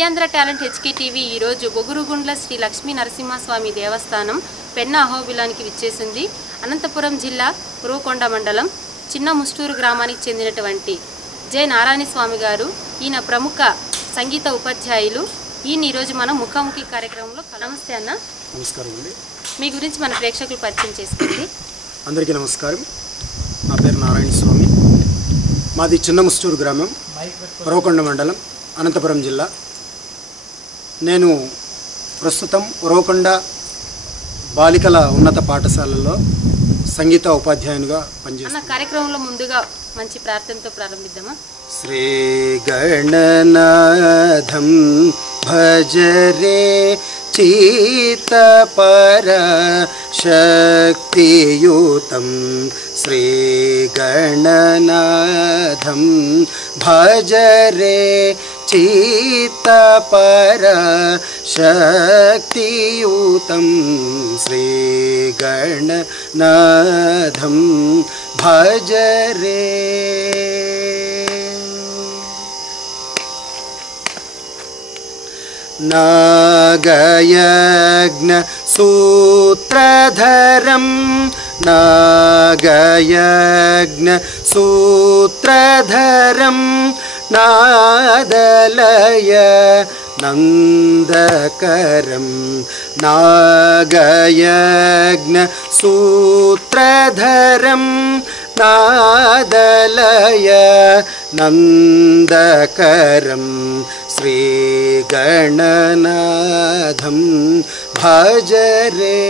నవ్యాంధ్ర talent HK TV ఈరోజు బొగురుగుండ్ల శ్రీ లక్ష్మీ నరసింహస్వామి దేవస్థానం పెన్న అహోబిలానికి విచ్చేసింది. అనంతపురం జిల్లా ఉరవకొండ మండలం చిన్న ముస్టూరు గ్రామానికి చెందినటువంటి జె నారాయణ స్వామి గారు. ఈయన ప్రముఖ సంగీత ఉపాధ్యాయులు. ఈయన ఈరోజు మనం ముఖాముఖి కార్యక్రమంలో నమస్తే అన్న. నమస్కారం అండి. మీ గురించి మన ప్రేక్షకులు పరిచయం చేసుకోండి. అందరికీ నమస్కారం. నా పేరు నారాయణ స్వామి. మాది చిన్న ముస్టూరు గ్రామం, ఉరవకొండ మండలం, అనంతపురం జిల్లా. నేను ప్రస్తుతం ఉరవకొండ బాలికల ఉన్నత పాఠశాలలో సంగీత ఉపాధ్యాయునిగా పనిచేస్తున్నాను. కార్యక్రమంలో ముందుగా మంచి ప్రార్థనతో ప్రారంభిద్దామా? శ్రీ గణనాథం భజరే చిత్త పర శక్తియుతం శ్రీ గణనాథం భజరే చిత్త పర శక్తియుతం శ్రీ గణనాథం భజరే. నాగయజ్ఞ సూత్రధరం నాగయజ్ఞ సూత్రధరం నాదలయ నందకరం నాగయజ్ఞ సూత్రధరం నాదలయ నందకరం శ్రీ గణనాథం భజరే.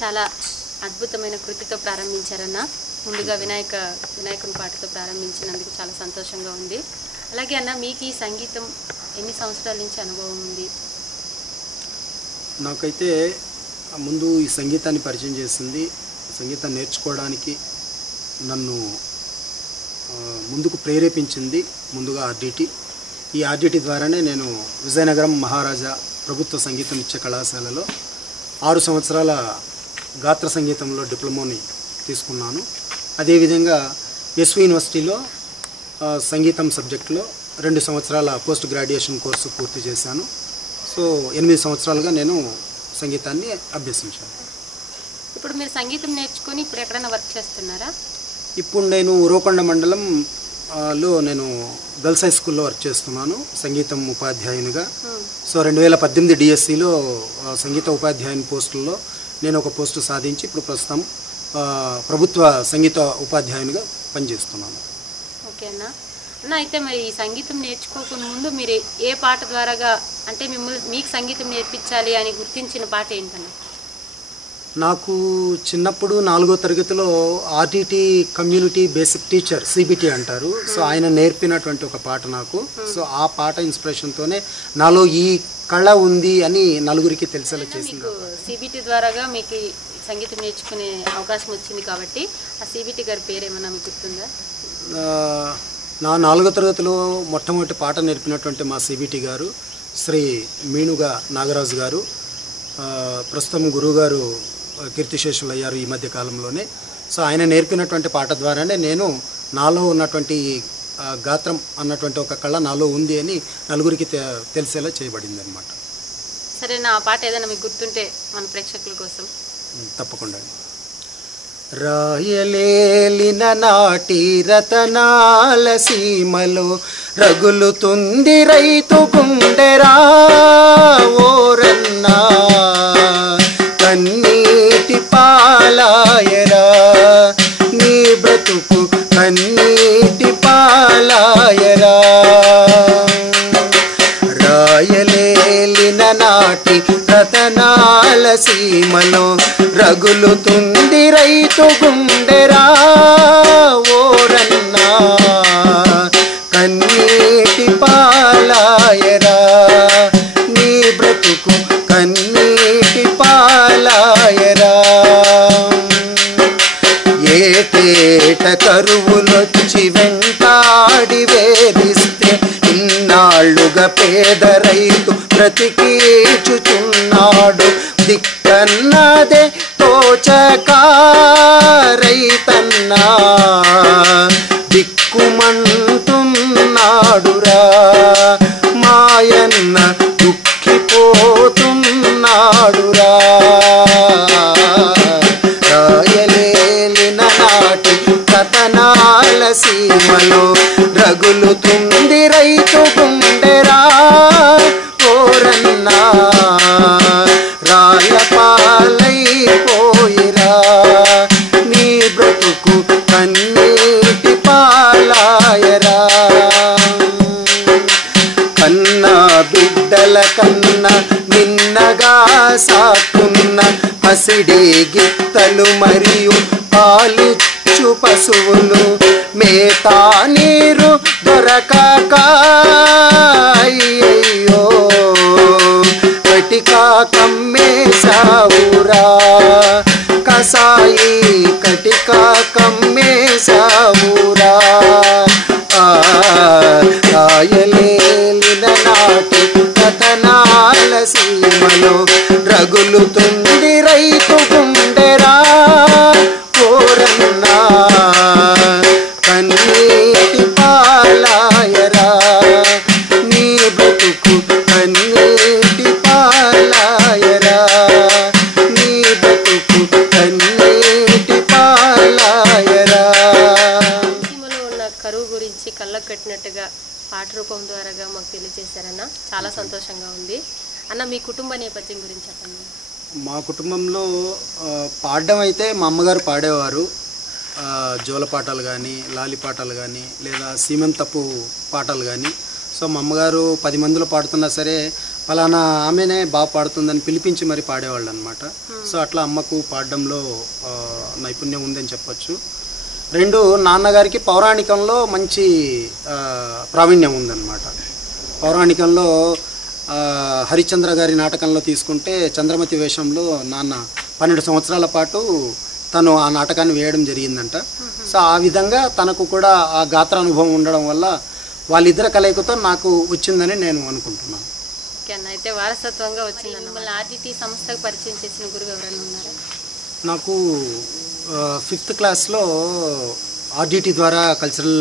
చాలా అద్భుతమైన కృతితో ప్రారంభించారన్న. ముందుగా వినాయకుని పాటతో ప్రారంభించినందుకు చాలా సంతోషంగా ఉంది. అలాగే అన్న, మీకు ఈ సంగీతం ఎన్ని సంవత్సరాల నుంచి అనుభవం ఉంది? నాకైతే ముందు ఈ సంగీతాన్ని పరిచయం చేసింది, సంగీతం నేర్చుకోవడానికి నన్ను ముందుకు ప్రేరేపించింది ముందుగా ఆర్డిటి. ఈ ఆర్డిటి ద్వారానే నేను విజయనగరం మహారాజా ప్రభుత్వ సంగీత నృత్య కళాశాలలో 6 సంవత్సరాల గాత్ర సంగీతంలో డిప్లొమాని తీసుకున్నాను. అదేవిధంగా ఎస్వి యూనివర్సిటీలో సంగీతం సబ్జెక్టులో 2 సంవత్సరాల పోస్ట్ గ్రాడ్యుయేషన్ కోర్సు పూర్తి చేశాను. సో 8 సంవత్సరాలుగా నేను సంగీతాన్ని అభ్యసించాను. ఇప్పుడు మీరు సంగీతం నేర్చుకొని ఇప్పుడు ఎక్కడైనా వర్క్ చేస్తున్నారా? ఇప్పుడు నేను ఉరవకొండ మండలం లో నేను గర్ల్స్ హై స్కూల్లో వర్క్ చేస్తున్నాను సంగీతం ఉపాధ్యాయునిగా. సో 2018 డిఎస్సిలో సంగీత ఉపాధ్యాయుని పోస్టుల్లో నేను ఒక పోస్టు సాధించి ఇప్పుడు ప్రస్తుతం ప్రభుత్వ సంగీత ఉపాధ్యాయునిగా పనిచేస్తున్నాను. ఓకే అన్న. అన్న, అయితే మరి ఈ సంగీతం నేర్చుకోకుండా ముందు మీరు ఏ పాట ద్వారాగా అంటే మీకు సంగీతం నేర్పించాలి అని గుర్తించిన పాట ఏంటన్నా? నాకు చిన్నప్పుడు 4వ తరగతిలో RTT community basic teacher CBT అంటారు. సో ఆయన నేర్పినటువంటి ఒక పాట నాకు. సో ఆ పాట ఇన్స్పిరేషన్తోనే నాలో ఈ కళ ఉంది అని నలుగురికి తెలిసేలా చేసింది. సిబిటి ద్వారాగా మీకు సంగీతం నేర్చుకునే అవకాశం వచ్చింది కాబట్టి ఆ సిబిటి గారి పేరు ఏమన్నా మీకు గుర్తుందా? నా 4వ తరగతిలో మొట్టమొదటి పాట నేర్పినటువంటి మా సిబిటి గారు శ్రీ మీనుగా నాగరాజు గారు. ప్రస్తుతం గురువుగారు కీర్తిశేషులు అయ్యారు ఈ మధ్య కాలంలోనే. సో ఆయన నేర్పినటువంటి పాట ద్వారానే నేను నాలో ఉన్నటువంటి గాత్రం అన్నటువంటి ఒక కళ నాలో ఉంది అని నలుగురికి తెలిసేలా చేయబడింది అనమాట. సరే, నా పాట ఏదైనా మీకు గుర్తుంటే మన ప్రేక్షకుల కోసం. తప్పకుండా. రాయలేలిన నాటి రతనాల సీమలో రగులుతుంది రైతు గుండెరా ఓరన్నా కన్నీటి పాలాయరా నీ బ్రతుకు కన్నీటి పాలాయరా. రాయలేలిన నాటి రతనాల సీమలో రగులుతుంది రైతు గుండెరా ఓరన్నా కన్నీటి పాలాయరా నీ బ్రతుకు కన్నీటి పాలాయరా. ఏటేట కరువులొచ్చి వెంటాడి వేధిస్తే ఇన్నాళ్ళుగా పేద రైతు బ్రతికీచుచున్నాడు. దిక్కన్నదే తోచక రైతన్నా దిక్కుమంటున్నాడురా రగులుతుంది రైతు గుండెరా ఓరన్నా రాళ్ళ పాలైపోయిరా నీ బ్రతుకు కన్నీటి పాలాయరా కన్నా బిడ్డల కన్నా నిన్నగా సాకున్న పసిడి గిత్తలు మరియు పాలిచ్చు పశువులు మేతా నీరు దొరకక అయ్యయ్యో కటికా కమ్మేశావురా కసాయి కటికా కమ్మేశావురా రాయలేలిన నాటి కథనాల సీమలో రగులుతుంది రైతు గుండెరా కోరన్నా కన్నీటి పాలాయరా నీ బ్రతుకు కన్నీటి పాలాయరా నీ బ్రతుకు కన్నీటి పాలాయరా. సీమలో ఉన్న కరువు గురించి కళ్ళకు కట్టినట్టుగా పాట రూపం ద్వారాగా మాకు తెలియజేశారన్న, చాలా సంతోషంగా ఉంది అన్న. మీ కుటుంబ నేపథ్యం గురించి చెప్పండి. మా కుటుంబంలో పాడడం అయితే మా అమ్మగారు పాడేవారు. జోల పాటలు కానీ, లాలి పాటలు కానీ, లేదా సీమంతపు పాటలు కానీ. సో మా అమ్మగారు 10 మందిలో పాడుతున్నా సరే పలానా ఆమెనే బాగా పాడుతుందని పిలిపించి మరి పాడేవాళ్ళు అనమాట. సో అట్లా అమ్మకు పాడడంలో నైపుణ్యం ఉందని చెప్పచ్చు. 2, నాన్నగారికి పౌరాణికంలో మంచి ప్రావీణ్యం ఉందన్నమాట. పౌరాణికంలో హరిశ్చంద్ర గారి నాటకంలో తీసుకుంటే చంద్రమతి వేషంలో నాన్న 12 సంవత్సరాల పాటు తను ఆ నాటకాన్ని వేయడం జరిగిందంట. సో ఆ విధంగా తనకు కూడా ఆ గాత్ర అనుభవం ఉండడం వల్ల వాళ్ళిద్దరి కలయికతో నాకు వచ్చిందని నేను అనుకుంటున్నాను. ఓకే అన్న, అయితే వారసత్వంగా వచ్చిందన్న. మిమ్మల్ని ఆర్డిటి సంస్థకు పరిచయం చేసిన గురువు ఎవరైనా ఉన్నారా? నాకు 5th క్లాస్లో ఆర్డిటి ద్వారా కల్చరల్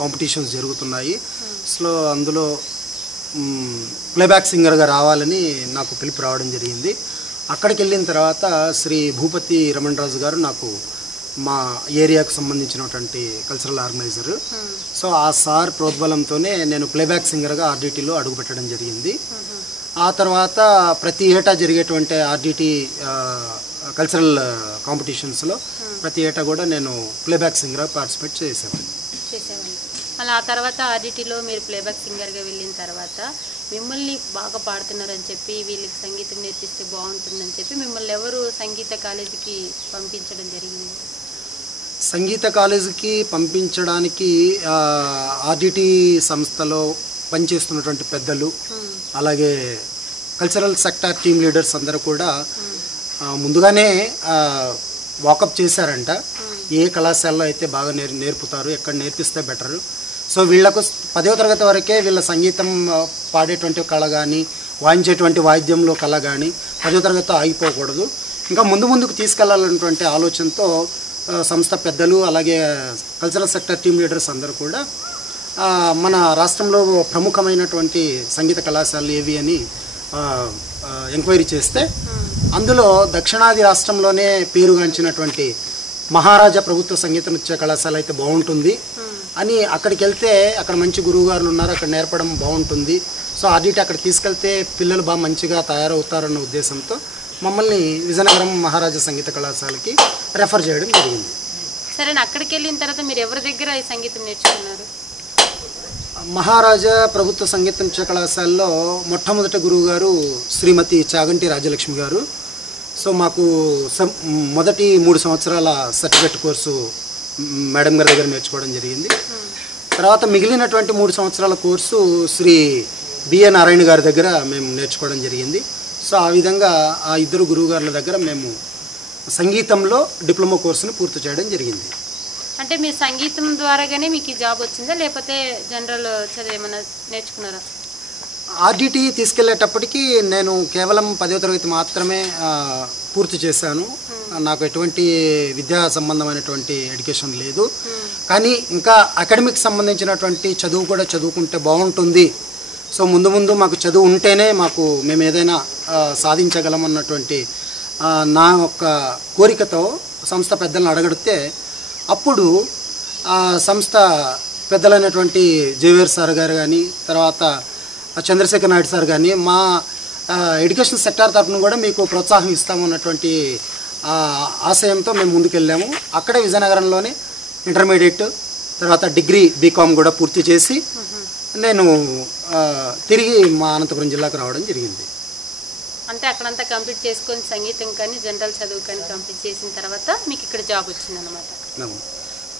కాంపిటీషన్స్ జరుగుతున్నాయి. సో అందులో ప్లేబ్యాక్ సింగర్గా రావాలని నాకు పిలుపు రావడం జరిగింది. అక్కడికి వెళ్ళిన తర్వాత శ్రీ భూపతి రమణరాజు గారు నాకు మా ఏరియాకు సంబంధించినటువంటి కల్చరల్ ఆర్గనైజరు. సో ఆ సార్ ప్రోద్బలంతోనే నేను ప్లేబ్యాక్ సింగర్గా ఆర్డిటీలో అడుగుపెట్టడం జరిగింది. ఆ తర్వాత ప్రతి ఏటా జరిగేటువంటి ఆర్డిటి కల్చరల్ కాంపిటీషన్స్లో ప్రతి ఏటా కూడా నేను ప్లేబ్యాక్ సింగర్గా పార్టిసిపేట్ చేసేవాడిని. మళ్ళీ ఆ తర్వాత ఆర్డిటీలో మీరు ప్లేబ్యాక్ సింగర్గా వెళ్ళిన తర్వాత మిమ్మల్ని బాగా పాడుతున్నారని చెప్పి వీళ్ళకి సంగీతం నేర్పిస్తే బాగుంటుందని చెప్పి మిమ్మల్ని ఎవరు సంగీత కాలేజీకి పంపించడం జరిగింది? సంగీత కాలేజీకి పంపించడానికి ఆర్డిటి సంస్థలో పనిచేస్తున్నటువంటి పెద్దలు, అలాగే కల్చరల్ సెక్టార్ టీమ్ లీడర్స్ అందరూ కూడా ముందుగానే వాకప్ చేశారంట. ఏ కళాశాలలో అయితే బాగా నేర్పుతారు, ఎక్కడ నేర్పిస్తే బెటరు. సో వీళ్లకు 10వ తరగతి వరకే వీళ్ళ సంగీతం పాడేటువంటి కళ కానీ, వాయించేటువంటి వాయిద్యంలో కళ కానీ 10వ తరగతితో ఆగిపోకూడదు, ఇంకా ముందుకు తీసుకెళ్లాలన్నటువంటి ఆలోచనతో సంస్థ పెద్దలు అలాగే కల్చరల్ సెక్టర్ టీమ్ లీడర్స్ అందరూ కూడా మన రాష్ట్రంలో ప్రముఖమైనటువంటి సంగీత కళాశాలలు ఏవి అని ఎంక్వైరీ చేస్తే అందులో దక్షిణాది రాష్ట్రంలోనే పేరుగాంచినటువంటి మహారాజా ప్రభుత్వ సంగీత నృత్య కళాశాల అయితే బాగుంటుంది అని అక్కడికి వెళ్తే అక్కడ మంచి గురువుగారులు ఉన్నారు, అక్కడ నేర్పడం బాగుంటుంది. సో ఆర్డిటి అక్కడ తీసుకెళ్తే పిల్లలు బాగా మంచిగా తయారవుతారన్న ఉద్దేశంతో మమ్మల్ని విజయనగరం మహారాజా సంగీత కళాశాలకి రెఫర్ చేయడం జరిగింది. సరే, అక్కడికి వెళ్ళిన తర్వాత మీరు ఎవరి దగ్గర ఈ సంగీతం నేర్చుకున్నారు? మహారాజా ప్రభుత్వ సంగీత నృత్య కళాశాలలో మొట్టమొదటి గురువు గారు శ్రీమతి చాగంటి రాజలక్ష్మి గారు. సో మాకు మొదటి 3 సంవత్సరాల సర్టిఫికెట్ కోర్సు మేడం గారి దగ్గర నేర్చుకోవడం జరిగింది. తర్వాత మిగిలినటువంటి 3 సంవత్సరాల కోర్సు శ్రీ బిఏ నారాయణ గారి దగ్గర మేము నేర్చుకోవడం జరిగింది. సో ఆ విధంగా ఆ ఇద్దరు గురువుగారుల దగ్గర మేము సంగీతంలో డిప్లొమా కోర్సును పూర్తి చేయడం జరిగింది. అంటే మీరు సంగీతం ద్వారాగానే మీకు జాబ్ వచ్చిందా, లేకపోతే జనరల్ చదువు ఏమైనా నేర్చుకున్నారా? ఆర్డిటి తీసుకెళ్లేటప్పటికి నేను కేవలం 10వ తరగతి మాత్రమే పూర్తి చేశాను. నాకు ఎటువంటి విద్యా సంబంధమైనటువంటి ఎడ్యుకేషన్ లేదు. కానీ ఇంకా అకాడమిక్ సంబంధించినటువంటి చదువు కూడా చదువుకుంటే బాగుంటుంది. సో ముందు మాకు చదువు ఉంటేనే మేము ఏదైనా సాధించగలం అన్నటువంటి నా యొక్క కోరికతో సంస్థ పెద్దలను అడగడితే అప్పుడు సంస్థ పెద్దలైనటువంటి జేవిఆర్ సార్ గారు కానీ, తర్వాత చంద్రశేఖర్ నాయుడు సార్ కానీ, మా ఎడ్యుకేషన్ సెక్టార్ తరఫున కూడా మీకు ప్రోత్సాహం ఇస్తామన్నటువంటి ఆశయంతో మేము ముందుకెళ్ళాము. అక్కడే విజయనగరంలోనే ఇంటర్మీడియట్, తర్వాత డిగ్రీ బీకామ్ కూడా పూర్తి చేసి నేను తిరిగి మా అనంతపురం జిల్లాకు రావడం జరిగింది. అంటే అక్కడంతా కంప్లీట్ చేసుకొని సంగీతం కానీ జనరల్ చదువు కానీ కంప్లీట్ చేసిన తర్వాత మీకు ఇక్కడ జాబ్ వచ్చిందన్నమాట.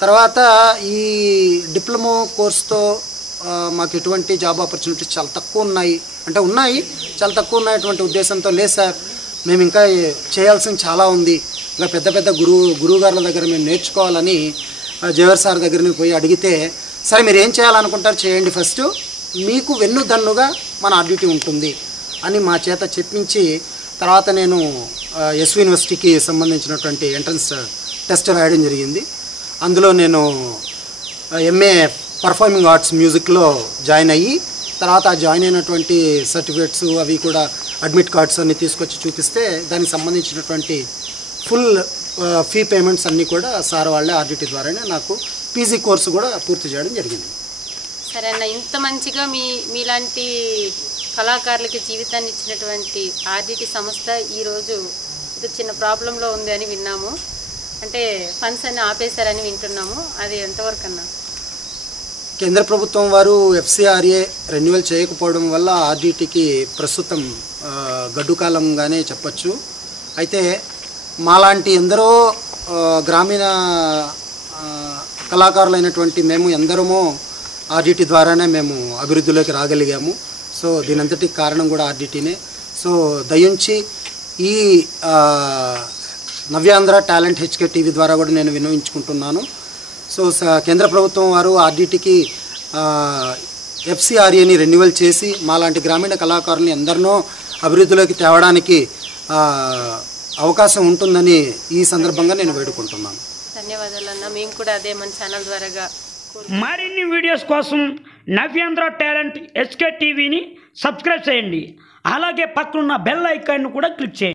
తర్వాత ఈ డిప్లొమా కోర్సుతో మాకు ఎటువంటి జాబ్ ఆపర్చునిటీస్ చాలా తక్కువ ఉన్నాయి, అంటే ఉన్నాయి చాలా తక్కువ ఉన్నటువంటి ఉద్దేశంతో, లేదు సార్ మేము ఇంకా చేయాల్సింది చాలా ఉంది, ఇంకా పెద్ద పెద్ద గురువుగారుల దగ్గర మేము నేర్చుకోవాలని జవహర్ సార్ దగ్గరికి పోయి అడిగితే, సరే మీరు ఏం చేయాలనుకుంటారు చేయండి, ఫస్ట్ మీకు వెన్నుదన్నుగా మన ఆర్డిటీ ఉంటుంది అని మా చేత చెప్పించి, తర్వాత నేను ఎస్వి యూనివర్సిటీకి సంబంధించినటువంటి ఎంట్రన్స్ టెస్ట్ రాయడం జరిగింది. అందులో నేను ఎంఏ పర్ఫార్మింగ్ ఆర్ట్స్ మ్యూజిక్లో జాయిన్ అయ్యి, తర్వాత జాయిన్ అయినటువంటి సర్టిఫికేట్స్ అవి కూడా అడ్మిట్ కార్డ్స్ అన్నీ తీసుకొచ్చి చూపిస్తే దానికి సంబంధించినటువంటి ఫుల్ ఫీ పేమెంట్స్ అన్నీ కూడా సార్ వాళ్ళే ఆర్డిటీ ద్వారానే నాకు పీజీ కోర్సు కూడా పూర్తి చేయడం జరిగింది. సరే అన్న, ఇంత మంచిగా మీలాంటి కళాకారులకి జీవితాన్ని ఇచ్చినటువంటి ఆర్డిటీ సంస్థ ఈరోజు చిన్న ప్రాబ్లంలో ఉంది అని విన్నాము. అంటే ఫండ్స్ అన్ని ఆపేశారని వింటున్నాము, అది ఎంతవరకు అన్నా? కేంద్ర ప్రభుత్వం వారు ఎఫ్సిఆర్ఏ రెన్యువల్ చేయకపోవడం వల్ల ఆర్డిటీకి ప్రస్తుతం గడ్డు కాలంగానే చెప్పచ్చు. అయితే మాలాంటి ఎందరో గ్రామీణ కళాకారులైనటువంటి మేము ఎందరమో ఆర్డిటీ ద్వారానే మేము అభివృద్ధిలోకి రాగలిగాము. సో దీనంతటికి కారణం కూడా ఆర్డిటీనే. సో దయించి ఈ నవ్యాంధ్ర టాలెంట్ హెచ్కే టీవీ ద్వారా కూడా నేను విన్నవించుకుంటున్నాను. సో కేంద్ర ప్రభుత్వం వారు ఆర్డిటీకి ఎఫ్సిఆర్ఏని రెన్యువల్ చేసి మాలాంటి గ్రామీణ కళాకారుల్ని ఎందరినో అభివృద్ధిలోకి తేవడానికి అవకాశం ఉంటుందని ఈ సందర్భంగా నేను వేడుకుంటున్నాను. ధన్యవాదాలు అన్న. మేము కూడా అదే మన ఛానల్ ద్వారాగా మరిన్ని వీడియోస్ కోసం నవ్యాంధ్ర టాలెంట్ హెచ్కే టీవీని సబ్స్క్రైబ్ చేయండి. అలాగే పక్కనున్న బెల్ ఐకాన్ను కూడా క్లిక్ చేయండి.